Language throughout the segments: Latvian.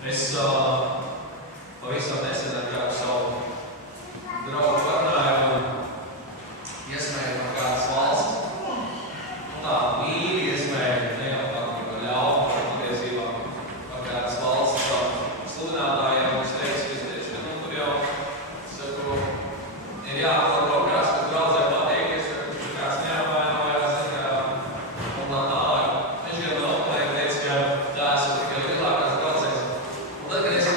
Es pavisam nesen ar kādu savu draugu parunāju un iesmēju no kādas valsts. Tā mīļi iesmēju, ne jau tā kā ļaunu, patiesībā par kādas valsts sludinātājiem. Es teicu, ka tur jau, saku, ir jāpārbrauc kāds, kas draudzē pateikties, ka kāds neapvainojās, un tā tālāk. Viņš jau noplēja, teica, ka tā esmu tikai lielākās draudzēs. Un tad, kad es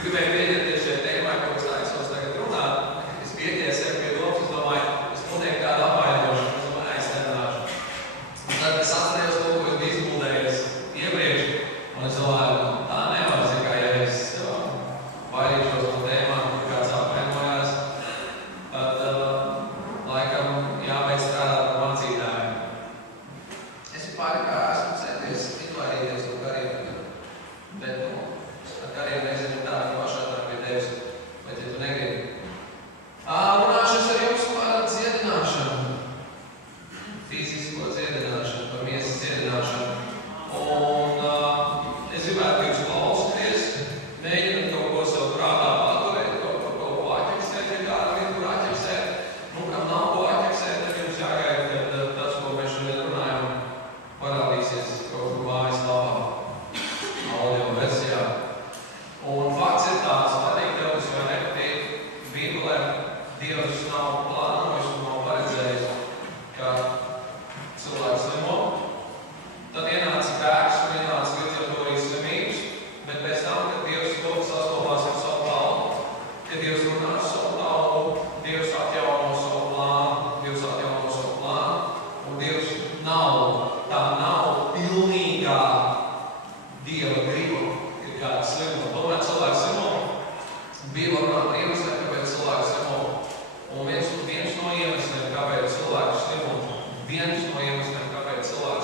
gribēju pieņemties šeit tēmai, ko es aizsos tagad runāt, es pieķēsēju pie domas, es domāju, es noteikti kādu apvainošu, es domāju, es nerunāšu. Un tad es atcerējos to, ko es biju izbuldējies iepriekš, un es domāju, tā nevar, kā ja es baidīšos no tēmām, kur kāds apvainojās, tad laikam jābeidz strādāt par mācītājiem. Es vispār kā esmu centies izvairīties no karjeru, bet ar karjeru nezinu tā, ka pašā tā pie tevis, bet ja tu negribi. Runāšu ar jums par dziedināšanu, fizisko dziedināšanu, par miesas dziedināšanu. Un es gribētu jūs klausīties, mēģināt kaut ko sev prātā paturēt, kaut ko atķeksēt, ja kāda vien, kur atķeksēt. Kam nav ko atķeksēt, tad jums jāgaida, kad tas, ko mēs šodien runājam, parādīsies kaut kur mājas labā, audio versijā. Un fakts ir tāds, patīk tev, kas vai nepatīk, Bībelē Dievs nav plānojis un nav paredzējis, ka cilvēks slimo. Tad ienāca grēks un ienāca līdz ar to arī slimības, bet pēc tam, kad Dievs to sastopās ar savu tautu, kad Dievs runā ar savu tautu, Dievs atjauno savu plānu, un Dievs tā nav pilnīgā Dieva griba, kad kāds slimo. Tomēr cilvēks slimo, Bībelē runā par iemesliem, kāpēc cilvēks slimo. Un viens no iemesliem, kāpēc cilvēks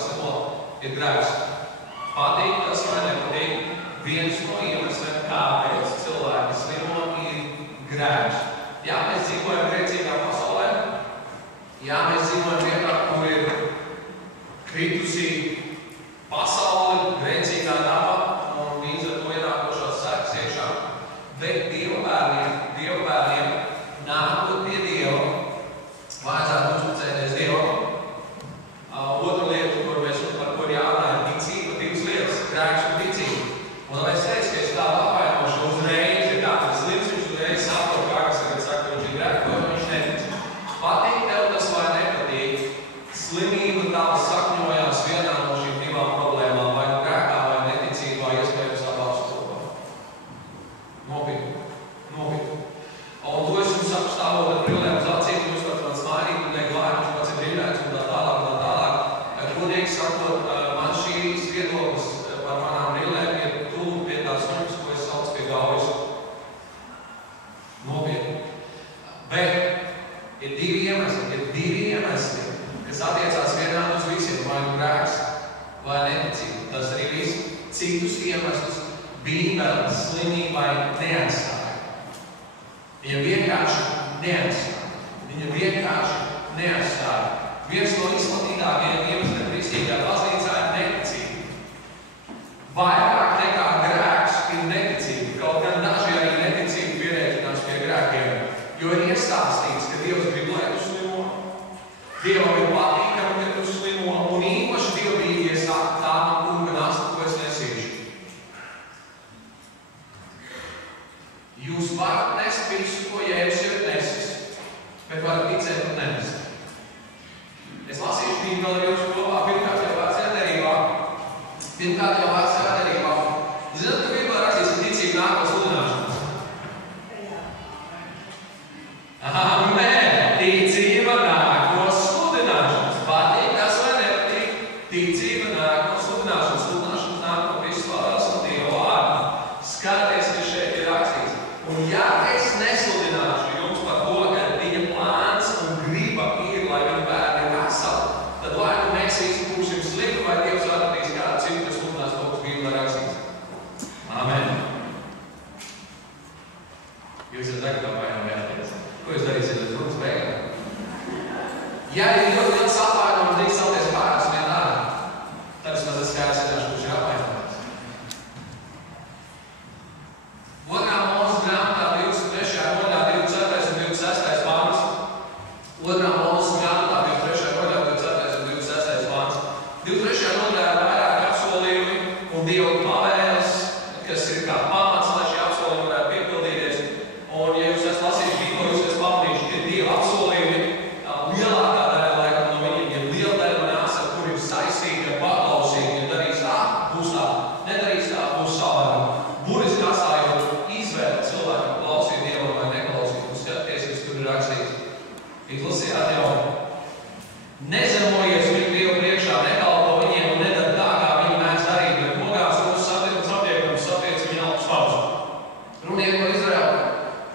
slimo, ir grēks. Patīk tas vai nepatīk, viens no iemesliem, kāpēc cilvēki slimo, ir grēks. Jā, mēs dzīvojam grēcīgā pasaulē. Jā, mēs dzīvojam vietā, kur ir kritusī pasaule, grēcīgā daba, un līdz ar to ienākošās sekas iekšā. Bet Dieva bērniem nākot pie Dieva, vajadzētu uzticēties Dievam. Otra lieta, par ko jārunā, ir ticība, divas lietas, grēks un ticība. Un lai es teicu, ka es tādu apvainošu uzreiz, ja kāds ir slims, viņš uzreiz saprot, kā kas tagad saka, ka viņš ir grēkojis, un viņš netic. Patīk tev tas vai nepatīk, slimība tava sakņojās vienā no šīm divām problēmām, vai grēkā, vai neticībā, iespējams abās kopā. Nopietni. Un to es jums saku stāvot ar brillēm uz acīm, jūs varat man smaidīt, un teikt, lai mums pats ir brillēts, un tā tālāk. Godīgi sakot, man šīs viedoklis par manām brillēm ir tuvu pie tās mums, ko es saucu pie galvas. Nopietni. Bet ir divi iemesli, kas attiecās vienādi uz visiem, vai nu grēks, vai neticība. Tas arī viss. Citus iemeslus Bībele slimībai neatstāja. Viņa vienkārši neatstāja. Viens no izplatītākajiem iemesliem kristīgajā baznīcā ir neticība. Vairāk nekā grēks ir neticība. Kaut gan daži arī neticība pierēķinās pie grēkiem. Jo ir iestāstīts, ka Dievs grib, lai tu slimo. Dievam ir patīkami, ka tu slimo, un īpaši dievbijīgi iesāk tā kunga nasta, ko es nesīšu. Jūs varat nest visu, ko Jēzus ir nesis, bet varat ticēt un nenest. Es lasīšu Bībeli ar jums kopā, pirmkārt jau vecajā derībā. Zināt, ka Bībelē rakstīts, ka ticība nāk no sludināšanas? Amen! Ticība nāk no sludināšanas. Patīk tas vai nepatīk? Ticība nāk no sludināšanas. Sludināšanas nāk no visvārās un Dieva vārda. Skaties, ka šeit ir rakstīts. Un ja es nesludināšu jums par to, ka viņa plāns un griba ir, lai viņa bērni ir veseli, tad vai nu mēs visi būsim slimi, vai Dievs atradīs kādu citu, kas sludinās to, kas Bībelē rakstīts. Amen. Jūs esat tagad apvainojāties. Ko jūs darīsiet līdz runas beigām? Ja ir ļoti liels apvainojums, drīkst celties pārās vienā ārā, tad es mazliet skaidrs zināšu, kurš ir apvainojums. kas ir kā pamats, lai šie apsolījumi varētu piepildīties. Un, ja jūs esat lasījuši Bībeli, jūs esat pamanījuši, ka Dieva apsolījumi lielākā daļa laikam no viņiem, ja liela daļa man jāsaka, kur ir saistīti ar paklausību, ja darīs tā, būs tā, nedarīs tā, būs savādāk. Burtiski atstājot izvēli cilvēkam klausīt Dievam vai neklausīt, un skaties, kas tur ir rakstīts. Izlasījāt jau, nezemojies viņu Dievu priekšā, nekalpo viņiem un nedara tā, kā viņi mēdz darīt, bet nogāz mūsu satiek viņa alpas pauzu. Runiet par Izraēlu,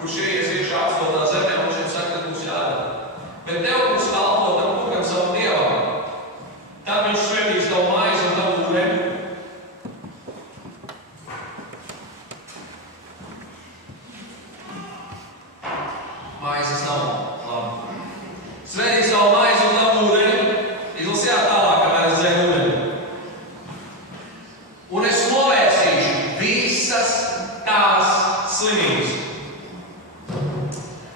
kurš ieies iekšā apsoltā zemē, un viņš saka, ka būs jādara. Bet tev būs kalpot tam kungam savam Dievam. Tad viņš svētīs tavu maizi un tavu ūdeni. Maizes nav labi. Svētīs savu maizi un tavu ūdeni. Izlasījāt tālāk, kamēr es dzēru ūdeni. Un es novērsīšu visas tās slimības.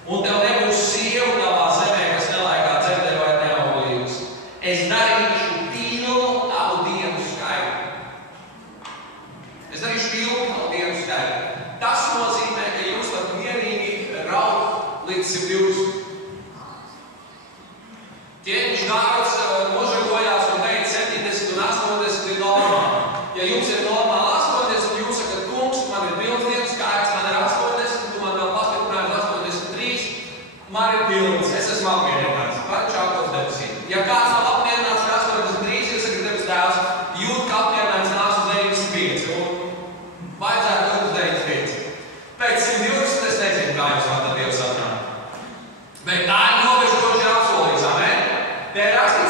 Un tev nebūs sievu tavā zemē, kas nelaikā dzemdē vai neauglīgas. Es darīšu pilnu tavu dienu skaitu. Es darīšu pilnu tavu dienu skaitu. Tas nozīmē, ka jūs varat mierīgi raut līdz 120. Ķēniņš Dāvids nožagojās un teica 70 un 80 ir normāli. Ja jums ir normāli 80, jūs sakat, kungs, man ir pilns dienu skaits, man ir 80, tu man vēl pastiprinājis 83, man ir pilns, es esmu apmierināts, var čākos debesīm. Ja kāds nav apmierināts ar 83, jūs sakat, debes tēvs, jūt, ka apmierināts nāks uz 95, un vajadzētu būt uz 95. Pēc 120 es nezinu, kā jums var tad Dievs atnāk. Bet tā ir nobežoši apsolījis, amen? Te ir rakstīts,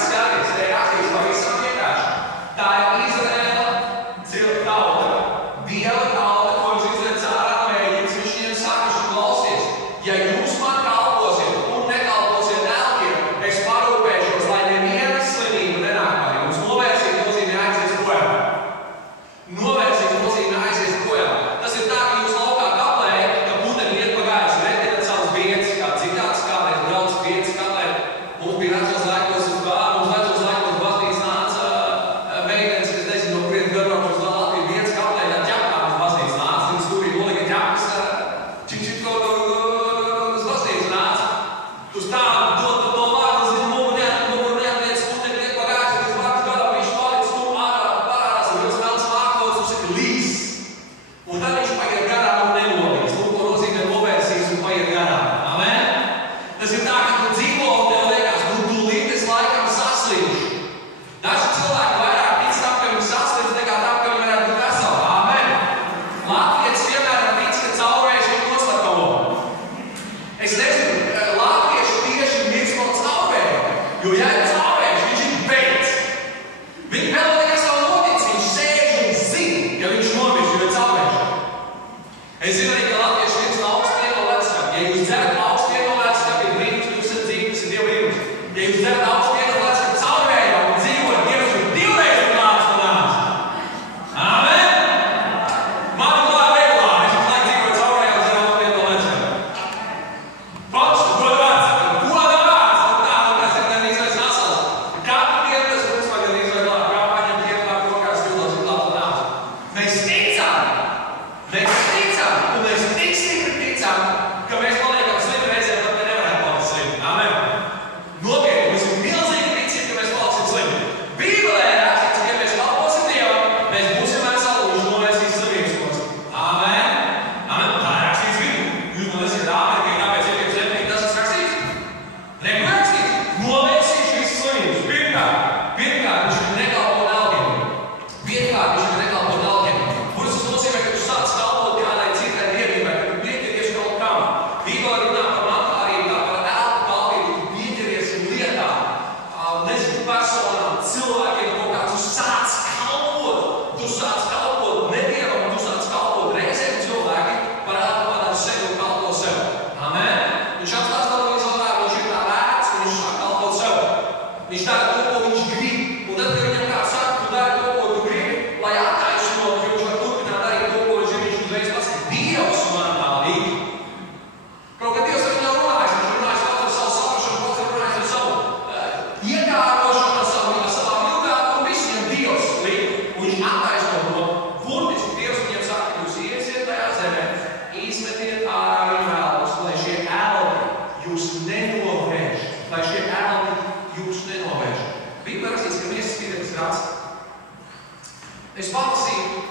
Es palasīju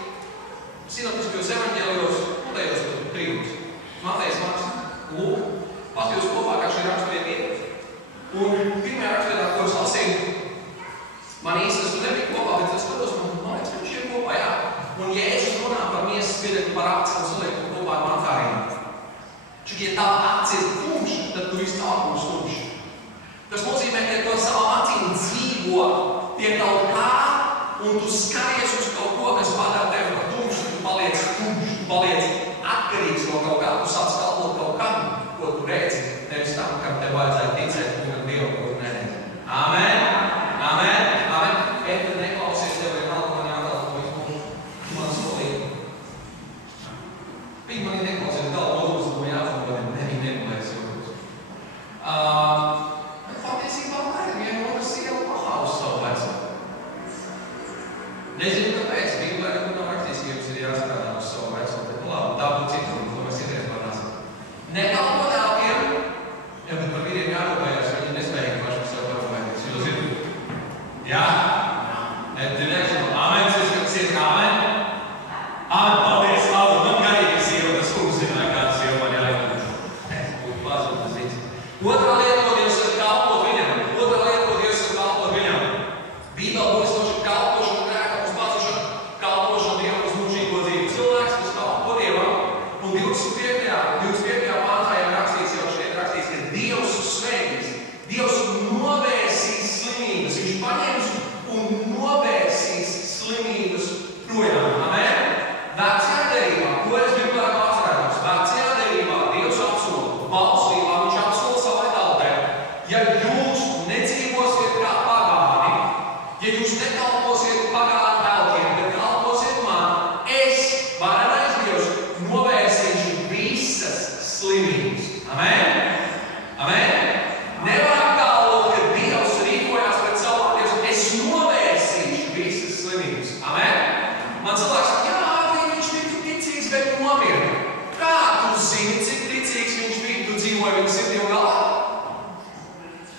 sinoptiskajos evaņģēlijos, tajos trijos. Matejs, Marks, Lūka. Paskatījos kopā, kā šī raksturvieta ir. Un pirmajā raksturvietā, ko es lasīju, man īsti tas nebija kopā, bet es skatos, man liekas, ka viņš ir kopā, jā. Un Jēzus runā par miesas spiedekli par aci un saliek kopā ar mankāriem. Čak, ja tava aci ir tumša, tad tu viss tā būs tumša. Tas nozīmē, ka to savā acīm dzīvo pie kaut kā, un tu skaties uz kaut ko, kas padara tevi par tumšu, tu paliec tumšs, tu paliec atkarīgs no kaut kā, tu sāc kalpot kaut kam, ko tu redzi, nevis tam, kam tev vajadzētu ticēt, un Dievu, ko tu neredzi. Amen! Amen! Amen! Ēta, neklausies, tev ir vēl man jātālpo, man solīja. Viņi man neklausies, vēl lūdzu, to jātālpo, ne, viņi neklausies. Patiesībā viena otra sieva pahaus savu vecumu. Nezinu, kāpēc. Bībelē nav rakstīts, ka jums ir jāstrādā uz savu vecumu. Bet labi, tā būtu citu, to mēs citreiz parāsim. Nekalpo dēlkiem, ja, bet par vīriem jārūpējās, viņi nespēja paši par sev parūpēties. Jūs to zinu? Jā? Nezinu. Amen, sies, amen. Amen, paldies, Alda. Man garīgi sieva, tas kungs zināja, kāda sieva man jāiet. Es būtu pazūtas zins. Otrā lieta, ko Dievs ir kalpot viņam. Bībele būtiskoši kalpošana, grēka uzmācošana, kalpošana Dievam uz mūžīgo dzīvi. Cilvēks, kas kalpo Dievam, un 25. pāntā jau rakstīts, ka Dievs svētīs. Dievs novērsīs slimības. Viņš paņems un novērsīs slimības projām. Amen? Vecajā derībā, ko es Bībelē atcerētos? Vecajā derībā Dievs apsola. Bauslībā viņš apsola savai tautai. Ja jūs nedzīvosiet kā pagāni, ja jūs nekalposiet pagānu tēlkiem, bet kalposiet man, es, varenais Dievs, novērsīšu visas slimības. Amen? Amen? Nevar apgalvot, ka Dievs rīkojās pret savu Dievs. Es novērsīšu visas slimības. Amen? Man cilvēks saka, jā, viņš bija ticīgs, bet nomierina. Kā tu zini, cik ticīgs viņš bija? Tu dzīvoji viņa sirdī un galā?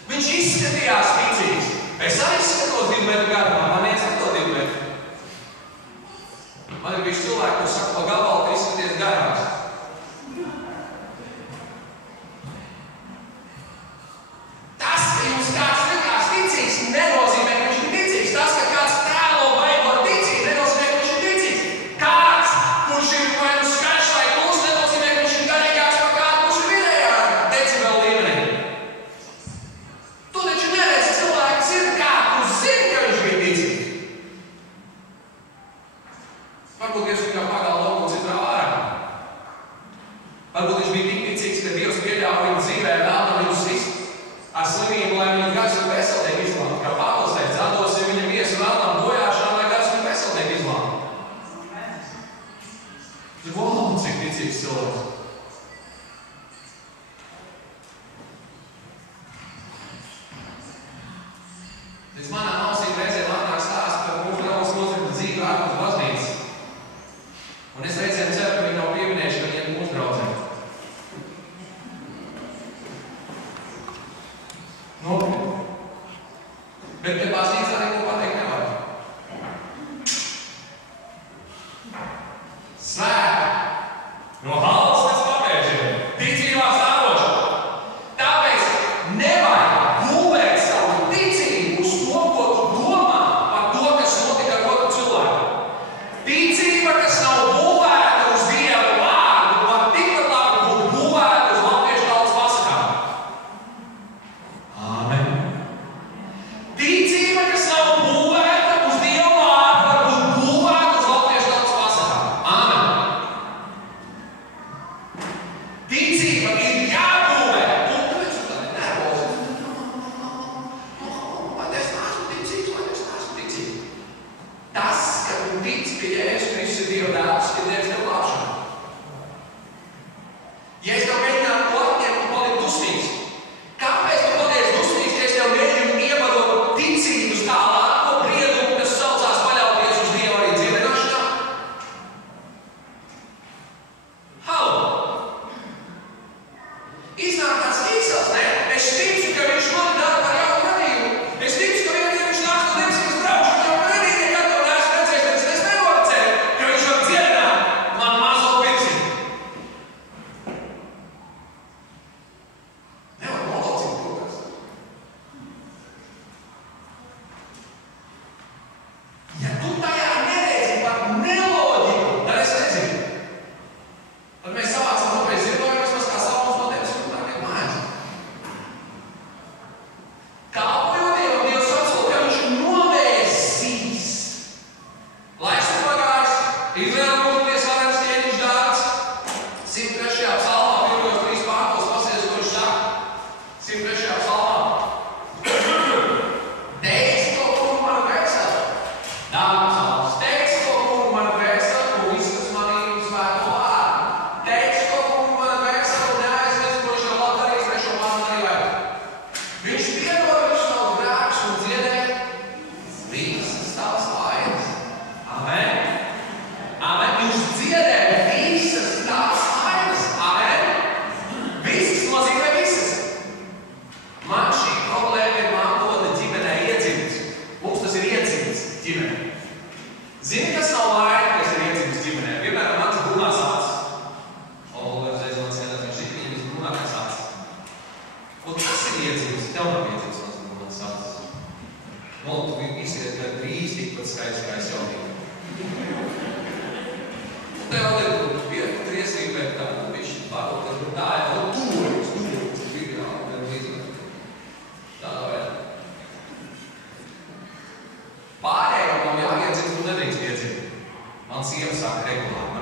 Viņš izskatījās ticīgs. Es arī skatos 2 metru garumā, man neskato 2 metru. Man ir bijuši cilvēki, kas saka, pa gabalu, ka izskaties garāks. Tas, ka jums kāds likās ticīgs, nenozīmē, ka viņš ir ticīgs. Tas, ka kāds tēlo baigo ticīgi, nenozīmē, ka viņš ir ticīgs. Kāds, kurš ir vai nu skaļš vai kluss, nenozīmē, ka viņš ir garīgāks par kādu, kurš ir vidējā decibela līmenī. Tu taču neredzi cilvēku sirdi, kā tu zini, ka viņš bija ticīgs. Varbūt Dievs viņam pagalda loku un citrā ārā. Varbūt viņš bija tik ticīgs, ka Dievs pieļāva viņu dzīvē vēl viņus visu ar slimību, lai viņu gars un veselīgi izlāma. Kā Pāvils teica, atdosim viņam viesu vēlnām bojāšanām, lai gars un veselīgi izlāma. Wow, cik ticīgs cilvēks. Līdz manām ausīm reizēm atnāk stāsts par mūsu draugas locekļu dzīvi ārpus baznīcas. Un es reizēm ceru, ka viņi nav pieminējuši, ka viņi ir mūsu draudzē. Bet te baznīcā neko pateikt nevar. Svēta no halas līdz papēžiem, ticībā stāvoša. Tāpēc nevajag būvēt savu ticību uz to, ko tu domā par to, kas notika ar otru cilvēku. Ticība, kas nav būvēta uz Dieva vārdu, var tikpat labi būt būvēta uz latviešu tautas pasakām. Āmen. Ticība, kas nav būvēta uz Dieva vārdu, var būt būvēta uz latviešu tautas pasakām. Āmen.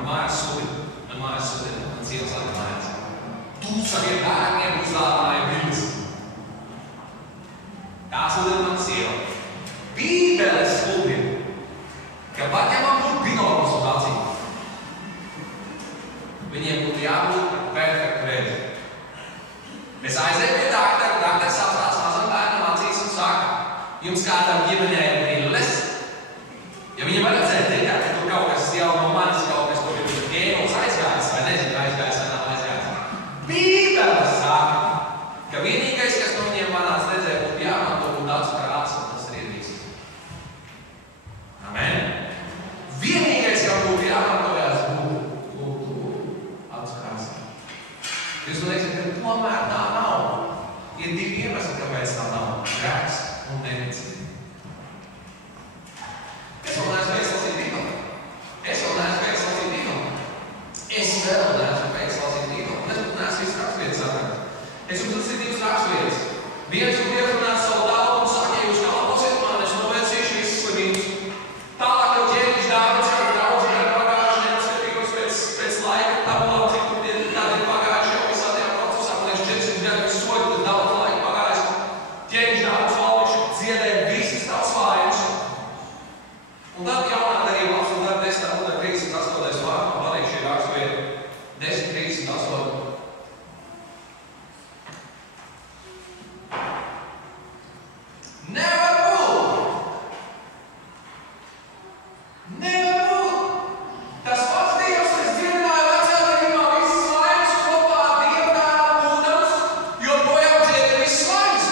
mājas sudina. Man sievas arī mājās. Tu saviem bērniem uzlādāji viļas. Tā sludina man sieva. Bībele sludina, ka pat ja man būtu binoklis uz acīm, viņiem būtu jābūt ar perfektu redzi. Es aizēju pie dakteru, dakteris apstās mazam bērnam acīs un saka, jums kādam ģimenē ir brilles? Ja viņi var redzēt tikai, ka tur kaut kas jau no manis, kaut kas tur ir ģēmuls aizgājis, vai nezinu, aizgājis vai nav aizgājis. Bībele saka, ka vienīgais, kas no viņiem manās redzē, būtu jāmanto būt acu krāts, un tas ir viss. Amen. Vienīgais, kam būtu jāmantojās, būtu acu krāts. Jūs man teiksiet, ka tomēr tā nav. Ir divi iemesli, kāpēc tā nav. Grēks un neticība. Es vēl neesmu veiks lasīt Bībeli. Es vēl neesmu veiks lasīt Bībeli. Es neesmu visu rakstvietas atrast. Es jums uzsīju divas rakstvietas. Viens un ierunāt savu tautu un saka, ja jūs kalposiet man, es novērsīšu visas slimības. Tālāk jau ķēniņš Dāvids jau draudz ir pagājuši, neatskatīgos pēc laika tabulām, cik tur tādi ir pagājuši jau visā tajā procesā, man liekas 400 gadu visu soļu, tad daudz laika pagājis. Ķēniņš Dāvids valdiši dziedēja visas tavas vājumus. Un tad jaunā darība apsūdāt 10. un 38. vārdu, man patīk šī rakstvieta 10.38. Nevar būt! Nevar būt! Tas pats Dievs, kas dziedināja vecajā darībā visas vainas kopā ar Dievu dēlu būdams, joprojām dziedina visas vainas.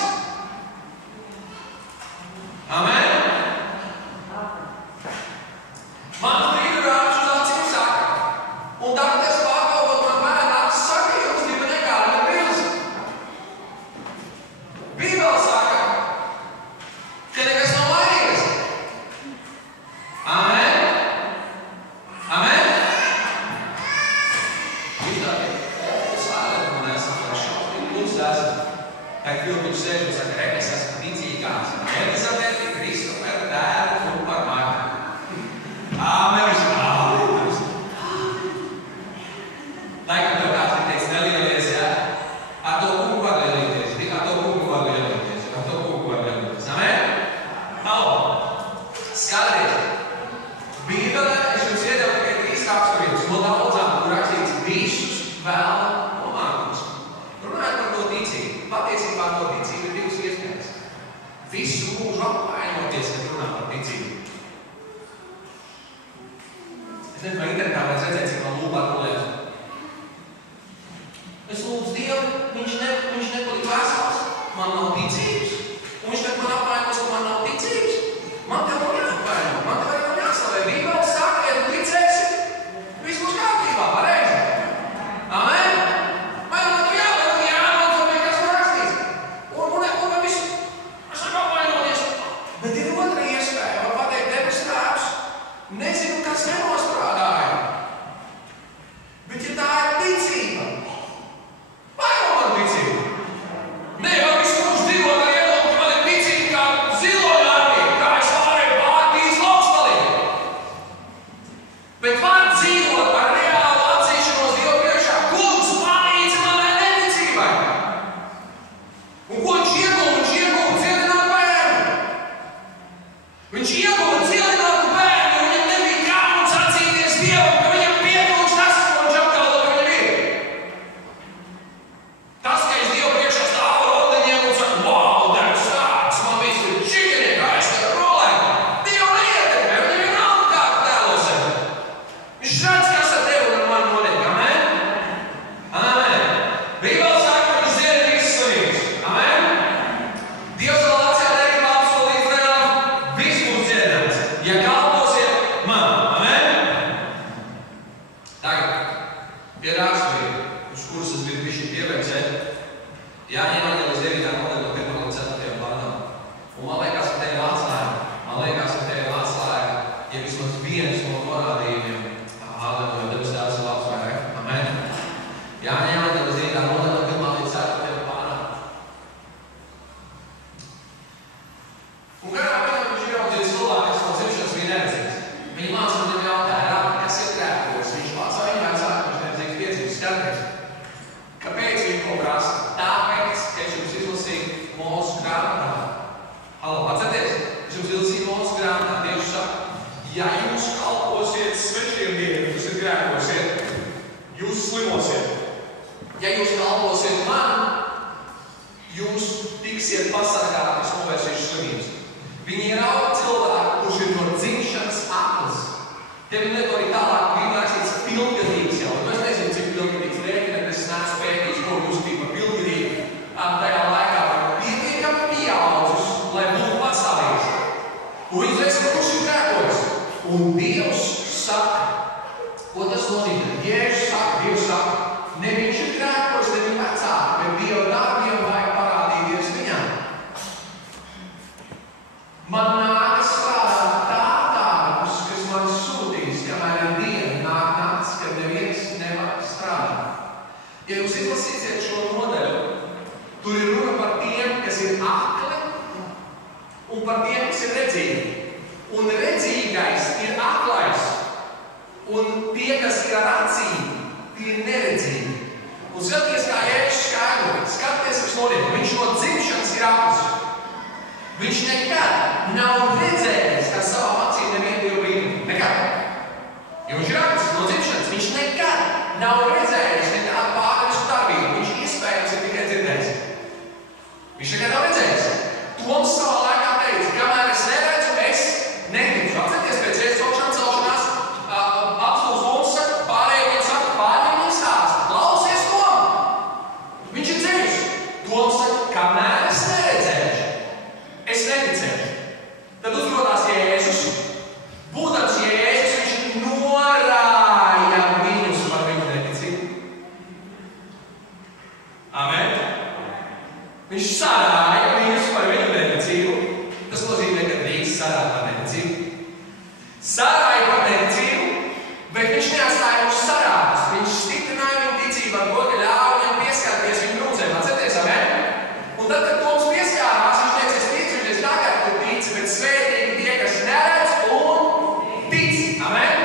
Amen! Mans brīdurāms uz acīm saka, un dakteris pārbaudot man bērnu acis saka, jums divi nekādi ir brilles. Bībele saka, ka nekas nav mainīgs. Amen? Amen? Viņš tā ir sālēt, man esam tā šautīgi lūdzu esam. Tā viņš sēž un saka, es esmu ticīgāks. Elizabeti, Kristoferu, dēlu un par mani. Āmen. Laikam tev kāds ir teicis, nelielies, jā? Ar to kungu var lielīties, ar to kungu var lielīties, ar to kungu var lielīties. Amen? Skaties, Bībelē es jums iedevu tikai 3 raksturvietas, no daudzām, kur rakstīts visus vēla nomākums. Runājot par to ticību, patiesībā to ticību ir 2 iespējas. Visu mūžu apvainoties, kad runā par ticību. Es nezinu, vai internetā vajag redzēt, cik man lūpā noliedz. Es lūdzu Dievu, viņš nepalika vesels, man nav ticības. Un viņš tagad man apvainos, ka man nav ticības. Man tev nav jāapvaino, man tev arī nav jāslavē. Bībele saka, ja tu ticēsi, viss būs kārtībā, pareizi. Amen? Vai man tev jāmanto, kas man rakstīs? Un visu, es varu apvainoties. Bet ir otra iespēja, var pateikt, debes Tēvs, nezinu, kas nenostrādāja. Bet ja tā ir ticība, vairo man ticība. Ne, jau visu mūžu dzīvot ar ielūku, ka man ir ticība kā ziloņu armija, kā es varēju pārtīs laukspalīgi. Bet var dzīvot ar reālu atzīšanos Dievu priekšā, kungs palīdzi manai neticībai. Un ko viņš ieguva dziedināt bērnu? Viņš ieguva dziedināt bērnu, un viņam nebija jāmuc atzīties Dievam, ka viņam pietrūkst tas, ko viņš apgalvo, ka viņam ir. Tas, ka es Dievu priekšā stāvu ar oldeņiem un saku, wow, Dievs tāds, man viss ir čikiniekā, es tev rolēju. Dievu neietekmē, viņam ir nav kādu tēlos. Viņš redz, kas ar tevi un ar mani notiek. Amen? Amen. Bībele saka, ka viņš dziedina visas slimības. Amen? Dievs vēl vecajā darībā apsolīja Izraēlam, viss būs dziedināts, ja kalposiet man. Amen? Tagad, pie raksturvieta, uz kuras es gribu bišķi pievērsēt, Jāņa evaņģēlijas 9. nodaļa no 1. līdz 4. pantam. Un man liekas, ka te ir atslēga, ja vismaz viens no norādījumiem, halleluja, debes Tēvs ir labs, vai ne? Amen. Jāņa evaņģēlijas 9. nodaļa no 1. līdz 4. pantam. Un kādā veidā viņš ir ieraudzīja cilvēku, kas no dzimšanas bija neredzīgs. Viņa mācīja viņam jautāja, kas ir grēkojis. Viņš pats jūs slimosiet. Ja jūs kalposiet man, jūs tiksiet pasargāti, es novērsīšu slimības. Viņi ir auga cilvēki, kurš ir no dzimšanas akls. Tev ir arī tālāk vienlaiksīts pilngadīgs jau. Es nezinu, cik pilngadīgs rēķināt, es neesmu pētījis, ko jūs tīpa pilngadīgi tajā laikā. Pietiekami pieaudzis, lai būtu pastāvīgs. Un viņi teica, kurš ir grēkojis? Un Dievs saka, ko tas nozīmē? Jēzus saka, Dievs saka, ne viņš ir grēkojis, ne viņa vecāki, bet Dieva darbiem vajag parādīties viņam. Man nākas strādāt tā darbus, kas man sūtīs, kamēr ir diena, nāk nakts, kad neviens nevar strādāt. Ja jūs izlasīsiet šo nodaļu, tur ir runa par tiem, kas ir akli, un par tiem, kas ir redzīgi. Un redzīgais ir aklais, un tie, kas ir ar acīm, tie ir neredzīgi. Un skaties, kā Jēzus skaidro, skaties, kas notiek. Viņš no dzimšanas ir akls. Viņš nekad nav redzējis ar savām acīm nevienu Dievu brīnumu. Nekad. Jo viņš ir akls no dzimšanas. Viņš nekad nav redzējis nekādu pārdavisku darbību. Viņš iespējams ir tikai dzirdējis. Viņš nekad nav redzējis. Toms savā laikā teica, kamēr es neredzu, es neticu. Atcerieties pēc Jēzus augšām celšanās, apstults Toms saka, pārējiem saka, pārējiem stāsta. Klausies Tom! Viņš ir dzirdējis. Toms saka, kamēr es neredzēšu, es neticēšu. Tad uzrodās Jēzus. Būdams Jēzus, viņš norāja viņus par viņu neticību. Amen. Viņš sarāja viņus par viņu neticību. Tas nozīmē, ka drīkst sarāt par neticību. Sarāja par neticību, bet viņš neatstāja viņus sarātus. Viņš stiprināja viņu ticību ar to, ka ļāva viņam pieskārties viņu brūcēm. Atcerieties, amen? Un tad, kad Toms pieskārās, viņš teica, es ticu, viņš tagad tu tici, bet svētīgi tie, kas neredz un tic. Amen?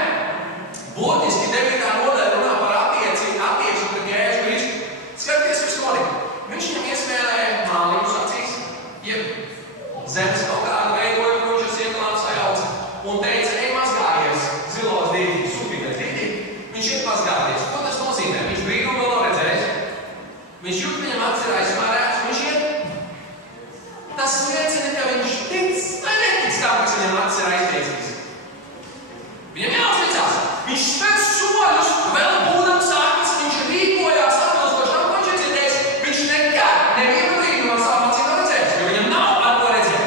Būtiski 9. nodaļa runā par attieksmi pret Jēzu Kristu. Skaties, kas notika. Viņš viņam iesmēlēja mālīgus acīs, jeb zemes kaut kādu veidojumu, ko viņš ieklāts sajauca, un teica, ej mazgājies zilos dītī, supītais dītī. Viņš iet mazgāties. Ko tas nozīmē? Viņš brīnumu vēl nav redzējis. Viņš jūt viņam acis ir aizsmērēts, viņš iet. Tas liecina, ka viņš tic vai netic tam, kas viņam acis ir aizteicis. Viņam jāuzticās. Viņš spēc soļus, vēl būdams akis, viņš rīkojās atbilstoši tam, ko viņš ir dzirdējis. Viņš nekad nevienu brīnumu ar savām acīm nav redzējis, jo viņam nav ar ko redzēt.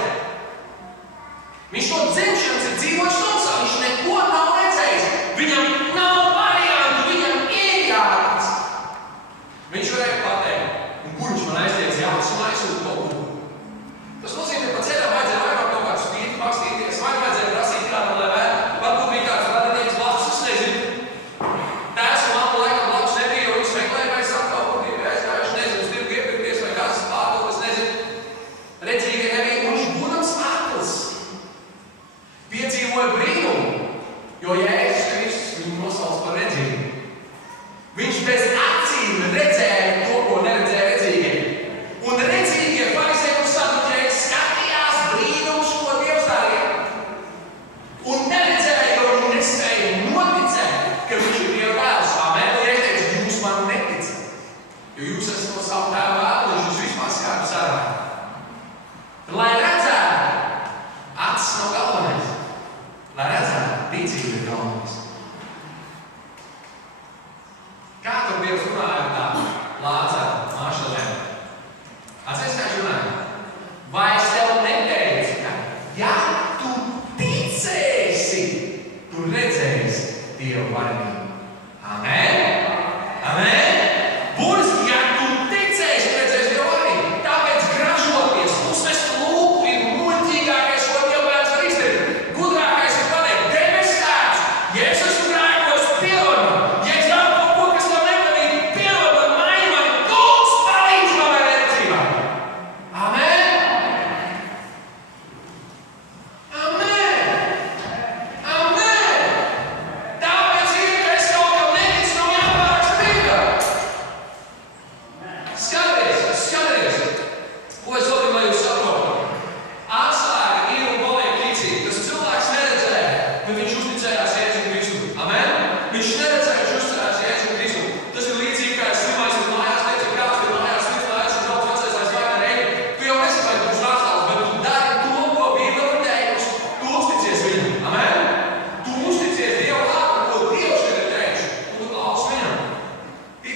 Viņš no dzimšanas ir dzīvojis tumsā, viņš neko nav redzējis. Viņam nav variantu, viņam ir jāredz. Viņš varēja pateikt, un kur viņš man aizteicis?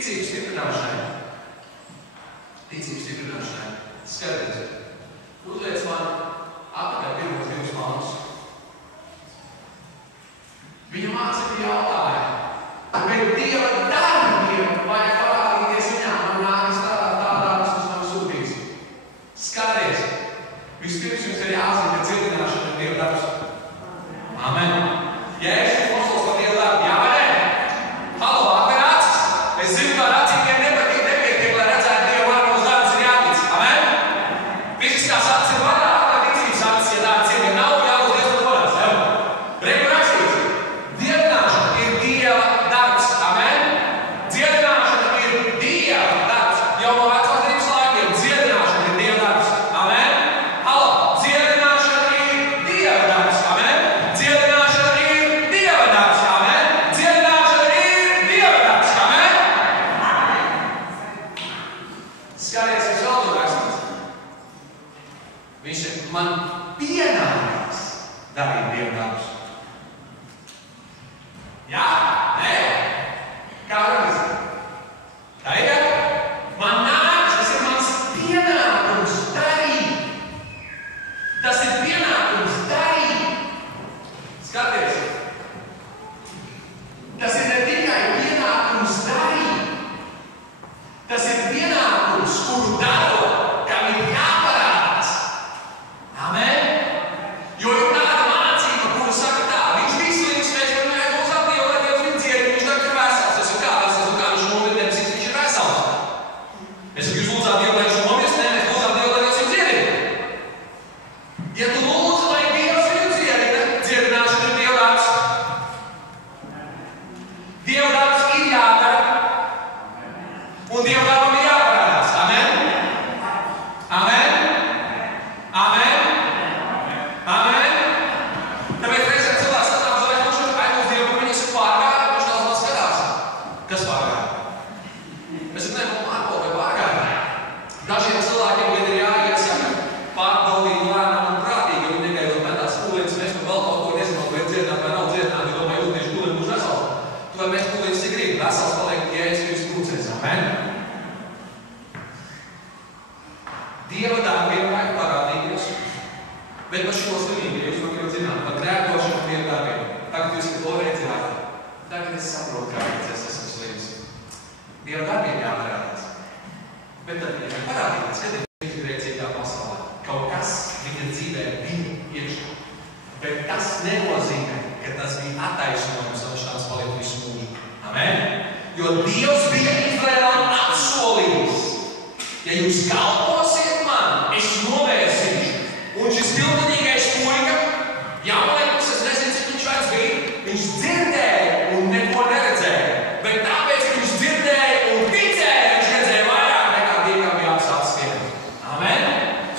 Ticības stiprināšanai. Ticības stiprināšanai. Skatieties. Uzliec man atpakaļ pirmos 2 pantus. Viņa mācekļi jautāja, bet Dieva darbiem vajag parādīties viņām, man nākas tādā, kas mums nav sūtīts. Skaties, vispirms jums ir jāzina, ka dziedināšana ir Dieva darbs. Amen. Jēzus Apostols par Dieva darbu, jā vai ne? Halo, atver acis. Es zinu, kā racīgiem nepietiek, lai redzētu Dieva vārdos darbs ir jātic. Amen. Fiziskās acis ir vairāk, kā ticības acis, ja tāds ir, ja nav, jābūt diezgan varās. Reiku rakstīts. Dziedināšana ir Dieva darbs. Amen. Dziedināšana ir Dieva darbs. Jau no vecās derības laikiem dziedināšana ir Dieva darbs. Amen. Halo, dziedināšana ir Dieva darbs. Amen. Dziedināšana ir Dieva darbs. Amen. Dziedināšana ir Dieva darbs. Amen. Skaties, kas vēl tur rakstīts. Viņš ir man pienākums darīt Dieva darbs. Jā? Nē? Kā rakstīt? Tagad? Man nāks, tas ir mans pienākums darīt. Tas ir pienākums darīt. Skaties. Tas ir ne tikai pienākums darīt. Tas ir pienākums, kuru daro, kam ir jāparādās. Amen? Jo ir tāda mācība, kuru saka tā, viņš bija slims, mēs runājam uz Dievu, lai Dievs viņu cieti, viņš tagad ir vesels. Es kā viņš nomird, cik viņš ir vesels. Es saku, jūs lūdzāt Dievu, lai viņš nomirst, nē, mēs lūdzām Dievu, lai Dievs viņu cieti. Ja tu lūdzi, lai Dievs viņu cieti, dziedināšana ir Dieva darbs. Dieva darbs ir jādara, un Dieva darbam ir jāparādās. Amen? Amen? Amen? Amen? Tāpēc reizēm cilvēks satāk uz aizlūdz Dievu, ka viņi saka pārgāja, viņš tās vēl skatās. Kas pārgāja? Es saku, ne, man vai pārgāja. Dažiem cilvēkiem ir jāiesaka pārbaudīt lēnām un prātīgi, jo viņi negaidot metās kūlītes, mēs vēl kaut ko nezinām, vai ir dziedināt vai nav dziedināt, jo domāju, jūs tieši kūlīt būs vesels. Tu vai mēs kūlītes cik grib, vesels paliek, ja es jūs kūcēs. Amen? Dieva darbiem vajag parādīties, bet par šo slimību, ja jūs to gribat zināt, par grēkošanu Dieva darbiem. Tagad jūs to redzējāt. Tagad es saprotu, kāpēc es esmu slims. Dieva darbiem jāparādās. Bet tad viņam parādīties, kad viņš ir grēcīgā pasaulē. Kaut kas viņa dzīvē bija iekšā. Bet tas nenozīmē, ka tas bija attaisnojums, lai šāds paliek visu mūžu. Amen? Jo Dievs bija Izraēlam apsolījis. Ja jūs kalposiet man, es novērsīšu. Un šis pilnīgais puika, jaunlaikus, es nezinu, cik viņš vairs bija, viņš dzirdēja un neko neredzēja. Bet tāpēc, ka viņš dzirdēja un ticēja, viņš redzēja vairāk nekā tie, kā bija apsācis vien. Amen?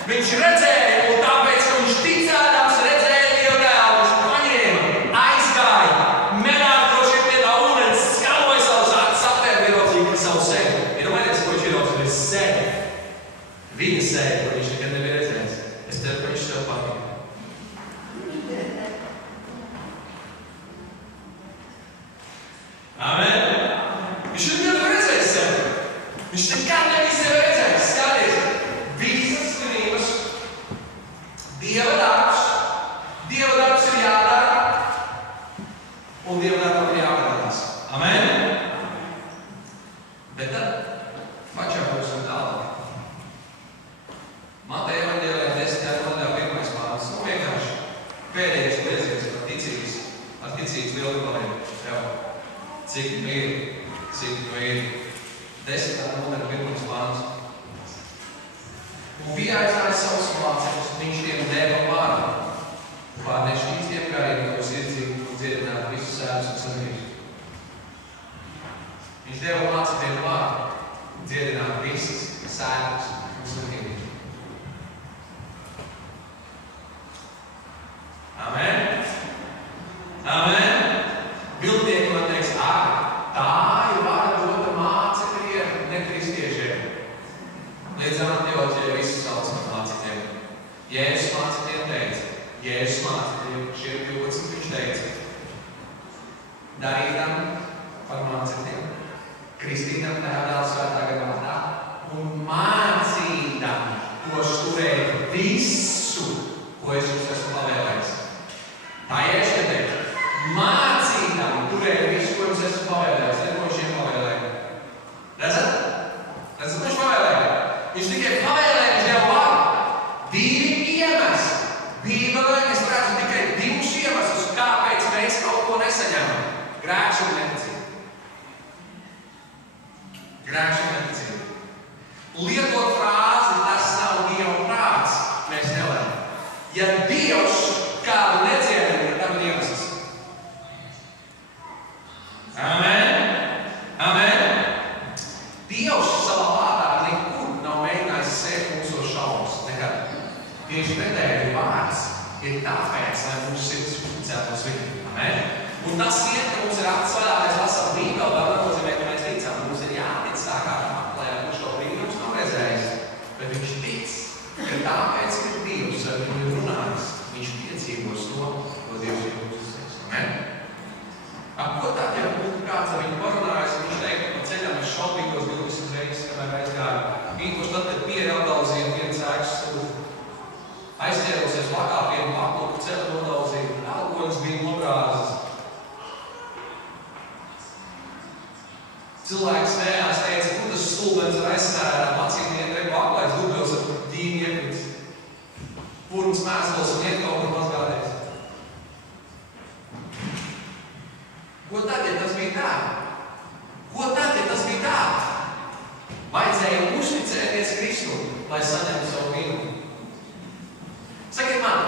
Viņš redzēja un tāpēc, ka viņš ticēdams redzēja Dieva dēlu, viņš paņēma, aizgāja, menāk droši pie tā ūdens, skaloja savus acis, aptēra ieraudzīgi savu sevi. Iedomājieties, ko viņš ieraudzīja sevi. Viņa sevi, ko viņš nekad nebija redzējis. Es teru, ka viņš sev patīk. Amen? Viņš nekad nebija redzējis sevi. Viņš nekad nebija sevi redzējis. Skaties, visas slimības, Dieva darbs ir jādara, un Dieva darbam ir jāparādās. Amen? Bet tad, pačām būsim tālāk. Mateja evaņģēlijā 10. nodaļā 1. pāns. Vienkārši pēdējais liedziens par ticības lieldibaliem. Cik nu ir. 10. nodaļā 1. pāns. Un bija aizgājis savus mācekļus, viņš tiem deva vārdu. Pārneš īstiem gariem, ko sirdsīgi un dziedināt visus sēdus un sadarbības. Viņš deva mācekļiem vārdu, dziedināt visas sēdus un sadarbības. Amen? Amen? Bildnieki man teiks, tā ir vārda dota mācekļiem, ne kristiešiem. Līdz Antioķijai visu sauc par mācekļiem. Jēzus mācekļiem teica, Jēzus mācekļiem, šie 12 viņš teica, darīdam par mācekļiem, kristīdami tajā dēla svētā gara vārdā un mācīdami tos turēt visu, ko es jums esmu pavēlējis. Tā es te teiktu. Mācīdami turēt visu, ko jums esmu pavēlējis. Ko viņš šiem pavēlēja? Redzat? Redzat, ko viņš pavēlēja? Viņš tikai pavēlēja, viņš deva vārdu. 2 iemesli. Bībelē mēs redzam tikai 2 iemeslus, kāpēc mēs kaut ko nesaņemam. Grēks un neticība. Grēks un neticība. Lietot frāzi, tas nav Dieva prāts, mēs nevaram. Ja Dievs kādu nedziedina, tam ir iemesls. Amen. Amen. Dievs savā vārdā nekur nav mēģinājis sēt mūsos šaubas. Nekad. Tieši pretēji vārds ir tāpēc, lai mūsu sirds uzticētos viņam. Amen. Un tas iet, ka mums ir acis vaļā, mēs lasām Bībeli, vēl nenozīmē, ka mēs ticam. Mums ir jātic tā kā aplējā, kurš to brīdi mums nav redzējis. Bet viņš tic, ka tāpēc, ka Dievs ar viņu ir runājis, viņš piedzīvos to, ko Dievs ir uzsēs. Amen. Ko tad, ja būtu kāds ar viņu parunājis, viņš teikt, ka pa ceļam es šaubīgos 20 reizes, kamēr aizgāju. Īpaši tad, kad pierādauzīja viens ēkas stūri. Aizķērusies lakāpiem, pakluku ceļu nodauzīja, algonis bija nogrāzis. Cilvēks smējās, teica, kur tas stulbens ar aizsērām acīm iet reku aklais dubils ar ģīni iekrits. Purns mēsls un iet kaut kur mazgādēs. Ko tad, ja tas bija tā? Ko tad, ja tas bija tā? Vajadzēja uzticēties Kristum, lai saņemtu savu mīlumu. Sakiet man,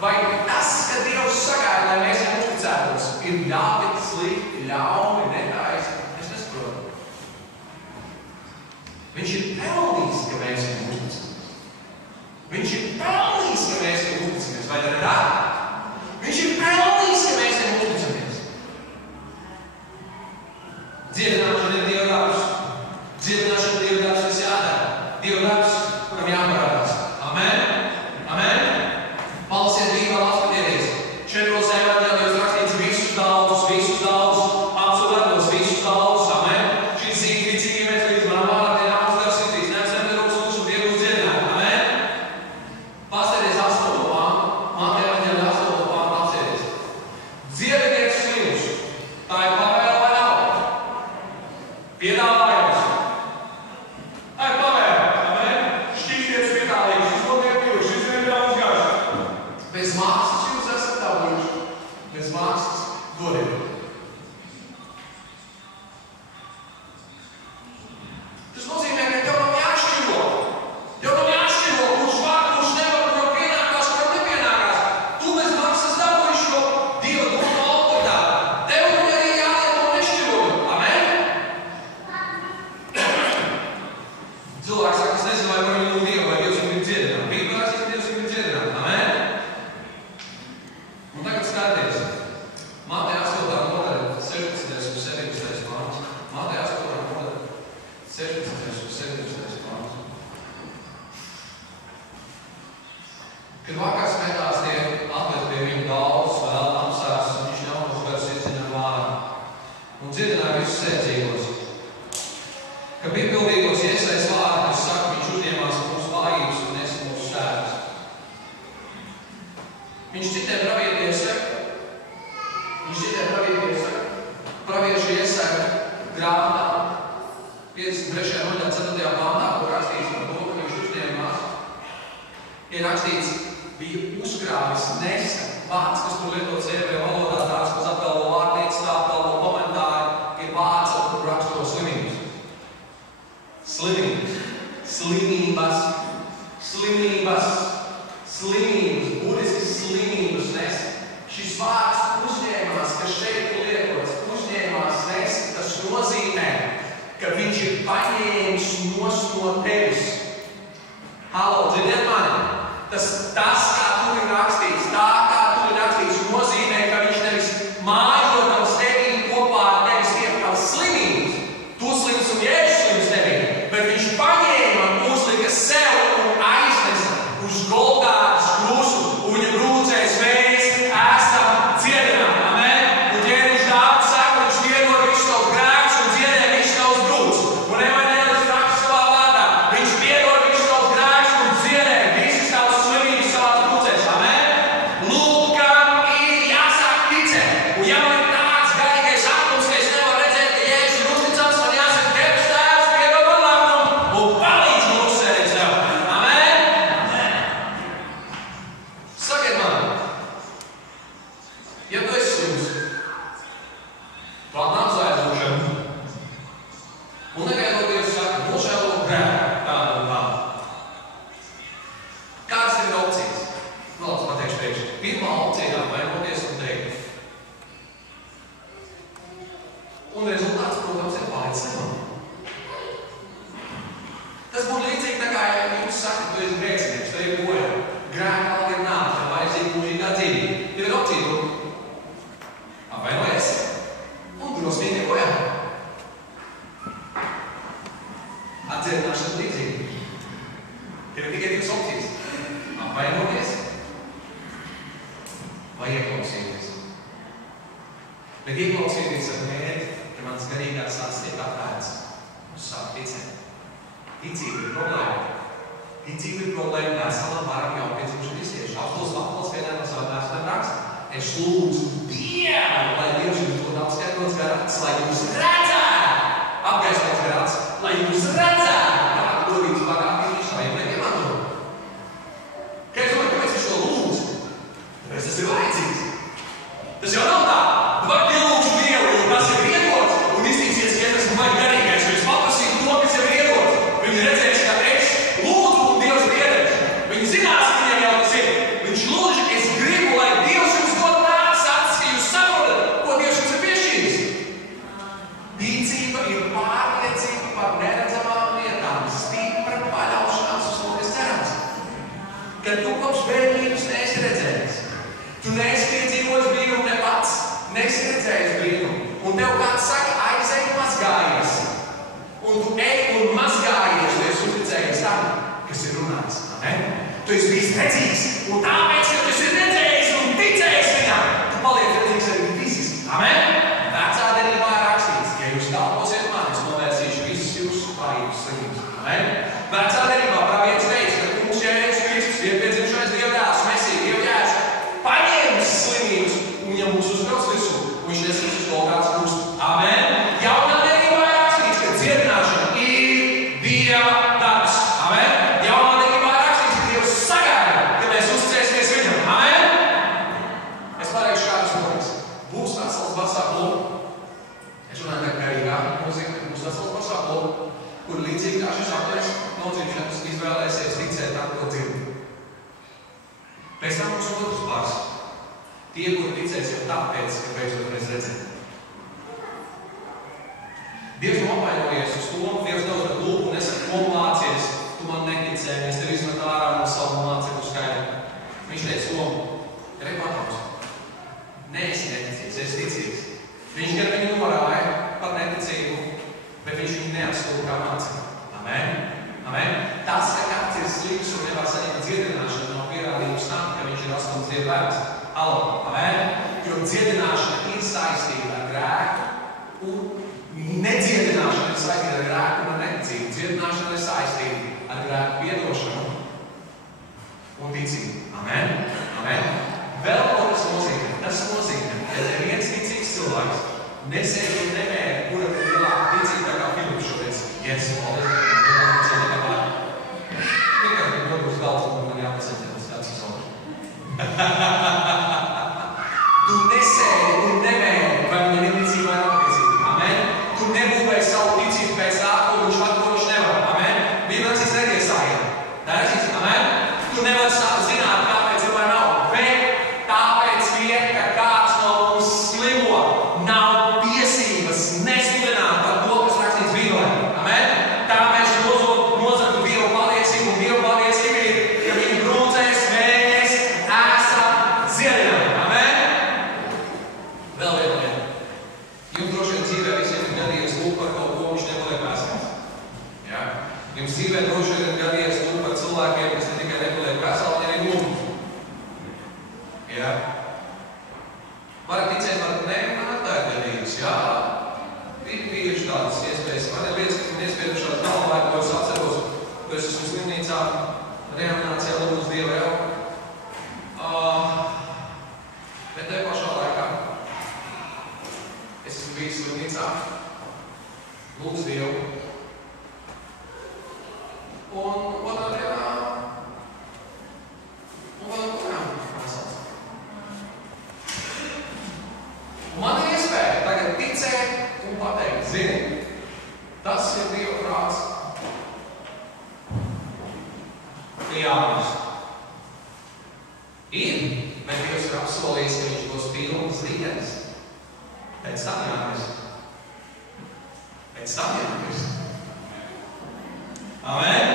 vai tas, ka Dievs sagaida, lai mēs viņam uzticētos, ir ļabi, slikti, ļauni, netaisni? Es nesaprotu. Viņš ir pelnījis, ka mēs viņam uzticamies. Viņš ir pelnījis, ka mēs viņam uzticamies. Vai tā? Viņš ir pelnījis, ka mēs viņam uzticamies. Dziedināšana ir Dieva darbs. Dziedināšana ir Dieva darbs, kas jādara. Dieva darbs, kuram jāparādās. Amen. Amen. Palasiet Bībeli, apskatieties. 4 evaņģēlijos rakstīts visus daudzus, apsūdētos visus daudzus. Amen. Šīs zīmes ticīgi mēs līdz manam vārdiem apsūdēs sitīs. Neapsēm neroks mūsu Dievu uzdziedināt. Amen. Paskatieties 8. pāntu. Mateja evaņģēlijā 8. pāntu apsieties. Dziediniet svinus. Tā ir pavēle vai nav? Piedāvājums. Tā ir pavēle. Amen. Šķīstiet spitālīgus. Izlodiet pīruši. Izvien daudz gājuši. Bez mākslas jūs esat dabūjuši. Bez mākslas dodiet. Tas nozīmē, ka tev nav jāšķiro. Tev nav jāšķiro, kurš var, kurš nevar, kuram pienākās, kuram nepienākās. Tu bez mākslas dabūjuši šo Dieva doto autoritāti. Tev viņu arī jālieto nešķirot. Amen? Cilvēks saka, es nezinu, vai par viņu lūk Dievu, vai Dievs viņu grib dziedināt. Bībelē rakstīts, ka Dievs viņu grib dziedināt. Amen? Un tagad skaties. Mateja 8. nodaļa, 16. un 17. pāns. Mateja 8. nodaļa, 16. un 17. pāns. Kad vakars metās, tie atved pie viņu daudz, vēl apsās, un viņš ļaunos vairs izziņā vārā. Un dziedināja visus sēdzīgos. Ka piepildītos Iesais vārdi, kas saka, viņš uzņēmās mūsu vājības un nes mūsu sēdus. Viņš citiem pravietiem saka, praviešu Iesai grāmatā 53. nodaļā 4. pāntā, kur rakstīts par to, ka viņš uzņēmās, ir rakstīts, bija uzkrāvis nesa. Vārds, kas tur lietots ebreju valodā, tāds, kas apgalvo vārdnīcas, tā apgalvo komentāri, ir vārds, ar kuru raksturo slimības. Slimības, būtiskas slimības nes. Šis vārds uzņēmās, kas šeit ir lietots, uzņēmās nes, tas nozīmē, ka viņš ir paņēmis no tevis. Halo, dzirdiet mani? Tas, kā tur ir rakstīts, tā kā tur ir rakstīts, nozīmē, ka viņš nevis mājotams tevī kopā ar tevis iepkals slimības, tu slims un Jēzus slims tevī, bet viņš paņēma, uzlika sev un aiznesa uz Golgātas krustu, un viņa brūcēs mēs esam dziedināti. Amen? Un ķēniņš dāvdu saka, viņš piedod visus tavus grēkus un dziedē visus tavus brūces. dziedināšana līdzīgi. Ir tikai divas opcijas. Apvainoties vai ieklausīties. Bet ieklausīties ar mērķi, ka mans garīgās acis tiek atvērts uz savu ticēt. Ticība ir problēma. Ticība ir problēma, nesalam varam jau piedzimšanu izsiešu. Apostols vienā no savā vēstulēm raksta. Es lūdzu Dievu, lai Dievs jums dod apskatots gar acis, lai jūs redzētu, apgaismots gar acis, lai jūs redzētu, kādu godības bagātību viņš saviem liekiem atdod. Kā es domāju, kāpēc viņš to lūdzu? Tāpēc tas ir vajadzīgs. Tas jau nav tā. Vai pielūgšu Dievu, jo tas ir iedots, un iztīsies, ka es esmu vai garīgais, jo es paprasītu to, kas jau ir iedots. Viņi redzēs, ka es lūdzu, un Dievs ir iedevis. Viņi zinās, ka viņam jau tas ir. Viņš lūdz, es gribu, lai Dievs jums dod tādas acis, ka jūs saprotat, ko Dievs jums ir piešķīris. Ticība ir pārliecība par neredzamām lietām, stipra paļaušanās uz to, kas cerams. Kad tu kopš bērnības neesi redzējis, tu neesi piedzīvojis brīnumu ne pats, neesi redzējis brīnumu, un tev kāds saka, aizej mazgājies, un tu ej un mazgājies, tu esi uzticējies tam, kas ir runāts. Tu esi bijis redzīgs, un tāpēc, ka tu esi redzējis un ticējis viņam, tu paliec redzīgs arī fiziski. Amen? Vecā derībā ir rakstīts, ja jūs kalposiet man, es novērsīšu visus jūsu vājības slimības. Amen? Vecā derībā pravietis teica, ka kungs Jēzus Kristus ir piedzimšais Dieva dēls, Mesija, Dieva Jēzus, paņēmis slimības, un viņam būs uzbrauc visu, un viņš nesīs uz Golgātas krustu. Amen? Jaunā derībā ir rakstīts, ka dziedināšana ir Dieva darbs. Amen? Jaunā derībā ir rakstīts, ka Dievs sagaida, ka mēs uzticēsimies viņam. Amen? Es pateikšu kādas notiks. Būs vesels pasākumu. Es runāju par garīgā mūziku, būs vesels pasākumu, kur līdzīgi kā šis aptais nodzīšanas izvēlēsies ticēt tam, ko dzird. Pēc tam mums otrs pārs. Tie, kuri ticēs jau tāpēc, ka beidzot mēs redzēt. Dievs nopainojies uz to, Dievs neuzdod lūpu un nesaka, ko mācies, tu man neticēji, es tev izmet ārā no savu mācekļu skaidru. Viņš teica, ko? Repatams. Nē, esi neticīgs, esi ticīgs. Viņš gan viņu norāja par neticību, bet viņš viņu neapstūra kā mācekļu. Amen? Amen? Tas, ka kāds ir slims un nevar saņemt dziedināšanu, nav pierādījums tam, ka viņš ir 8 Dieva bērns. Hallo, amen? Jo dziedināšana ir saistīta ar grēku un nedziedināšana ir saistīta ar grēku un ar neticību. Dziedināšana ir saistīta ar grēku piedošanu un ticību. Amen? Amen? Vēl ko tas nozīmē? Tas nozīmē, ka neviens ticīgs cilvēks nesēž un nemēra, kura ir lielāka ticība kā Filips šodien. Yes, paldies. Tikai nodus galvas un man jāpasaņemas kāds savu. Tu nesēji un nemēri, vai viņam ir ticība vai nav ticība. Amen? Tu nebūvēji savu ticību pēc tā, ko viņš var, ko viņš nevar. Amen? Bībelē tas netiesāja. Tā ir šis, amen? Tu nevar zināt, kāpēc ir vai nav. Bet tāpēc vien, ka kāds no mums slimo, nav tiesības nesludināt par to, kas rakstīts Bībelē. Amen? Tā mēs nozagtu Dievu patiesību, un Dievu patiesība ir, ka viņa brūcēs mēs esam dziedināti. Amen? Vēl viena lieta. Jums droši vien dzīvē visiem ir gadījies lūk par kaut ko, viņš nepaliek vesels. Ja? Jums dzīvē droši vien ir gadījies lūk par cilvēkiem, kas ne tikai nepaliek veseli, bet arī lūk. Ja? Varat ticēt, varat ne, man tā ir gadījums. Jā, ir bijuši tādas iespējas. Man ir lietas, ka man iespiedušās galvā, ko es atceros, ko es esmu slimnīcā, reanimācijā lūdzu Dievu jau. Bet te pašā laikā es esmu bijis slimnīcā, lūdzu Dievu. Un otrā dienā, un vēl joprojām vesels. Man ir iespēja tagad ticēt un pateikt, zini, tas ir Dieva prāts. Jānis. Ir, bet Dievs ir apsolījis, ka viņš dos pilnas dienas. Pēc tam jānis. Pēc tam jānis. Amen?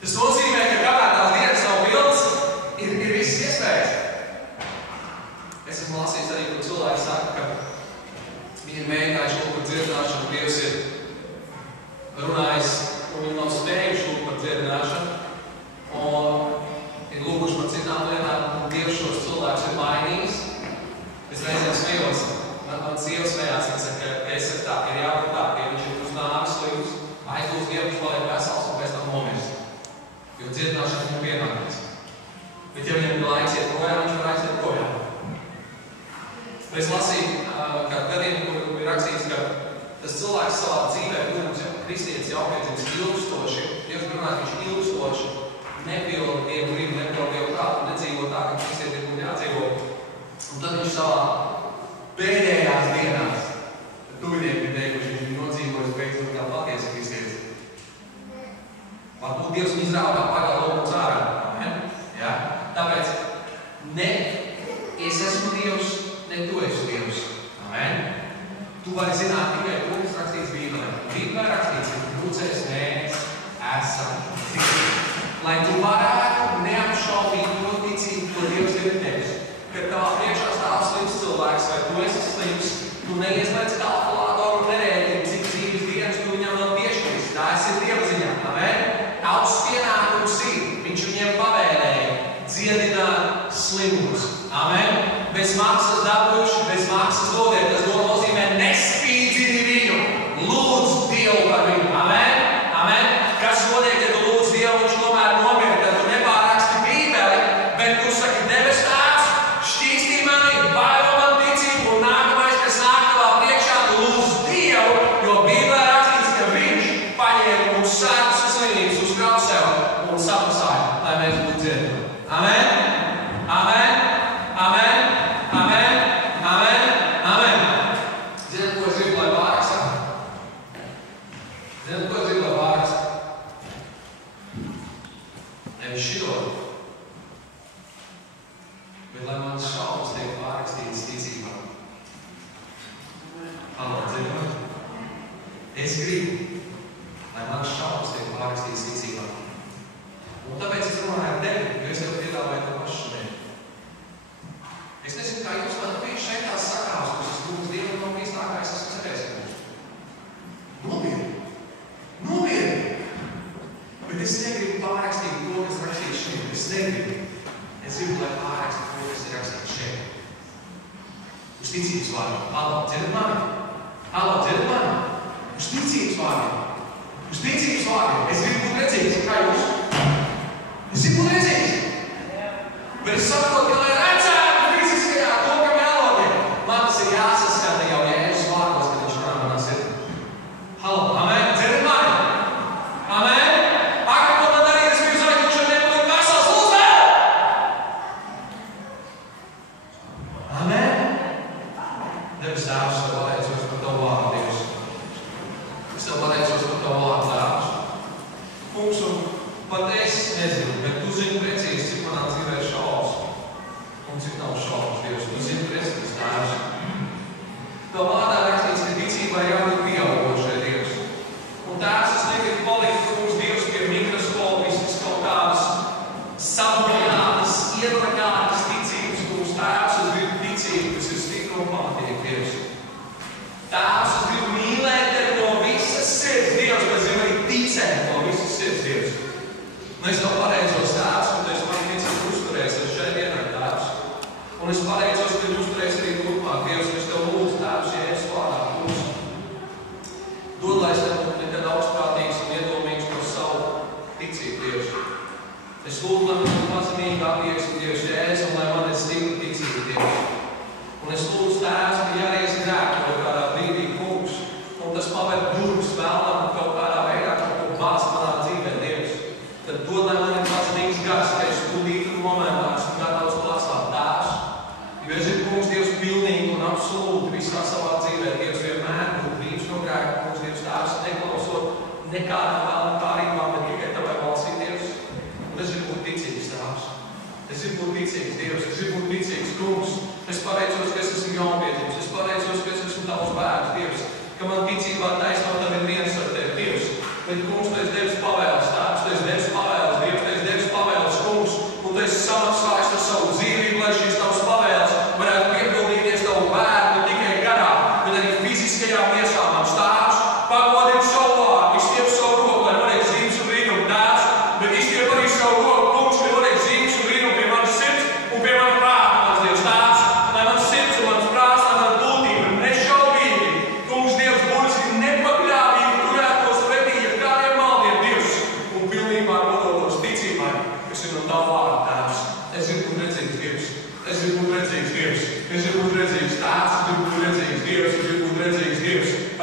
Tas nozīmē, ka kamēr tās dienas nav pilnas, ir visas iespējas. Es esmu lasījis arī, kur cilvēki saka, ka viņi ir mēģinājuši kaut kur dzirdināšanu, Dievs ir runājis, un viņi nav spējuši lūgt par dziedināšanu, un ir lūguši par citām lietām, un Dievs šos cilvēkus ir mainījis. Es reizēm smējos, man sieva smējās, viņa saka, ka es saku tā, ka ir jābūt tā, ka viņš ir uz nāves slims, aizlūdz Dievu, viņš paliek vesels un pēc tam nomirst. Jo dziedināšana viņam pienākās. Bet ja viņam ir laiks iet projām, viņš var aiziet projām. Es lasīju kādu gadījumu, kur ir rakstīts, ka tas cilvēks savā dzīvē, būdams kristietis jaunieciens ilgstoši, Dievs runā, ka viņš ilgstoši nepilda Dievu gribu, nepilda Dievu prātu, nedzīvo tā, ka kristietis būtu jādzīvo. Un tad viņš savā pēdējās dienās, tuvinieki ir teikuši, viņš ir nodzīvojis beidzot kā patiesa kristietis. Varbūt Dievs viņu izrāva kā pagāla lopu cārā. Ja? Tāpēc ne es esmu Dievs, ne tu esi Dievs. Amen? Tu vari zināt tikai to, kas rakstīts Bībelē. Bībelē rakstīts, ka brucējs mēs esam ticīgi. Lai tu varētu neapšaubīt to ticību, ko Dievs ir tevis. Kad tavā priekšā stāv slims cilvēks, vai tu esi slims, tu neieslēdz kalkulātoru un nerēķini, cik dzīves dienas tu viņam vēl piešķirs. Tā ir Dieva ziņā. Amen? Austs pienākums ir, viņš viņiem pavēlēja dziedināt slimus. Amen? Bez maksas dabūjuši, bez maksas dodiet. Tas nozīmē nespīdzini viņu. Lūdz Dievu par viņu. Amen? Amen? Kas notiek, ja tu lūdz Dievu, viņš tomēr nomira, tad tu nepāraksti Bībeli, bet tu saki, debes Tēvs, šķīstī mani, vairo man ticību, un nākamais, kas nāk tavā priekšā, tu lūdz Dievu, jo Bībelē rakstīts, ka viņš paņēma mūsu sētas un slimības, uzkrāva sev un sapasāja, lai mēs būtu dziedināti. Amen? Amen? Amen? Amen? Amen? Amen? Zināt, ko es gribu, lai pārakstā? Zināt, ko es gribu, lai pārakstā? Nevis šito, bet lai manas šaubas tiek pārakstītas ticībā. Halo, zināt? Es gribu, lai manas šaubas tiek pārakstītas ticībā. Un tāpēc es runāju ar tevi, jo es tev piedāvāju to pašu šodien. Es nezinu, kā jūs man bieži šeit tās sakās, kas es lūdzu Dievu no bijis tā, kā es esmu cerējis. Nomieri! Nomieri! Bet es negribu pārrakstīt to, kas rakstīts šeit. Es negribu. Es gribu, lai pārrakstīt to, kas ir rakstīts šeit. Uz ticības vārdiem. Halo, dzirdat mani? Halo, dzirdat mani? Uz ticības vārdiem. Uz ticības vārdiem. Es gribu būt redzīgs, kā jūs. Es gribu būt redzīgs. Bet es saprotu, ka lai redzētu fiziskajā to, ka melodē, man tas ir jāsaskata jau Jēzus vārdos, kad viņš runā manā sirdī. Halo, amen, dzirdat mani? Amen? Ak, ko man darīt, es biju zaļuši un nepalikt vesels, lūdzu vēl! Amen? Debes Tēvs, tev pateicos par tavu vārdu, Dievs. Es tev pateicos par tavu vārdu, Tēvs. Kungs, un pat es nezinu, bet tu zini precīzi, cik manā dzīvē ir šaubas. Un cik nav šaubas, Dievs. Tu zini precīzi, Tēvs. Tev vārdā rakstīts, ka ticībai jābūt pieaugošai, Dievs. Un Tēvs, es negribu palikt, kungs, Dievs, pie mikroskopiskas kaut kādas sabojātas, iedragātas ticības, kungs, Tēvs, es gribu ticību, kas ir stipra un pamatīga, Dievs. Tēvs, es gribu mīlēt tevi no visas sirds, Dievs, bet es gribu arī ticēt no visas sirds, Dievs. Un es tev pateicos, Tēvs, un tu esi mani ticību uzturējis ar šeit vienai, Tēvs. Un es pateicos, ka tu uzturēsi arī turpmāk, Dievs, un es tev lūdzu, Tēvs, Jēzus vārdā, kungs. Dod, lai es tev nekad augstprātīgs un iedomīgs par savu ticību, Dievs. Es lūdzu, lai man būtu pazemīgi attieksme, Dievs, Jēzus, un lai man ir stipra ticība, Dievs. Un es lūdzu, Tēvs, ka ja arī es grēku kaut kādā brīdī, kungs, un tas pavēr durvis vēlam kaut kādā veidā, kaut ko bāzt manā dzīvē, Dievs. Tad dod, lai man ir pazemīgs gars, ka es tūlīt un momentā esmu gatavs to atstāt, Tēvs. Jo es zinu, kungs, Dievs, pilnīgi un absolūti visā savā dzīvē, Dievs, vienmēr būt brīvs no grēka, kungs, Dievs, Tēvs, neklausot nekādā vēlam kārībā, bet tikai tavai valstī, Dievs. Un es gribu būt ticīgs, Tēvs. Es gribu būt ticīgs, Dievs, es gribu būt ticīgs, kungs. Es pateicos, ka es esmu jaunpiedzimts, es pateicos, ka es esmu tavs bērns, Dievs, ka man ticībā taisnotam ir viens ar tevi, Dievs. Bet, kungs, tu esi devis pavēles, Tēvs, tu esi devis pavēles, Dievs, tu esi devis pavēles, kungs, un tu esi samaksājis ar savu dzīvību, lai šīs tavas pavēles varētu piepildīties tavu bērnu tikai garā, bet arī fiziskajām iesāmām, Tēvs, pagodini savu vārdu, visiem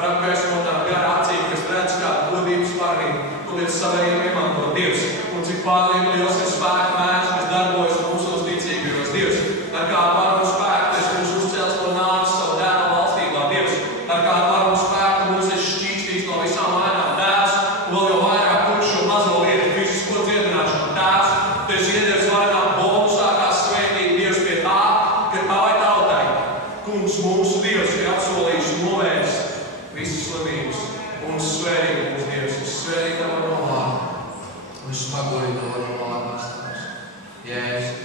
varam gaismot tām gara acīm, kas redz kādu godības pārnību, ko līdz savējiem iemanto Dievs. Un cik pārlieku liels ir spēka mērs, kas darbojas mūsos ticīgajos Dievs. Ar kādu varu un spēku, kas mūs uzcels no nāves savu dēlu valstībā Dievs. Ar kādu varu un spēku mūs ir šķīstījis no visām vainām Tēvs. Un vēl jau vairāk kurš šo mazo lietu, visus ko dziedināšanu Tēvs. Tu esi iedevis varenām bonusā, kā svētīgi Dievs pie tā, ka tavai tautai Kungs mūsu Dievs ir apsolījis novērst visas slimības. Un svētīgi mūsu Dievs, svētīgi tava no vārda. Un es pagodinu tava no vārda. Jēzus.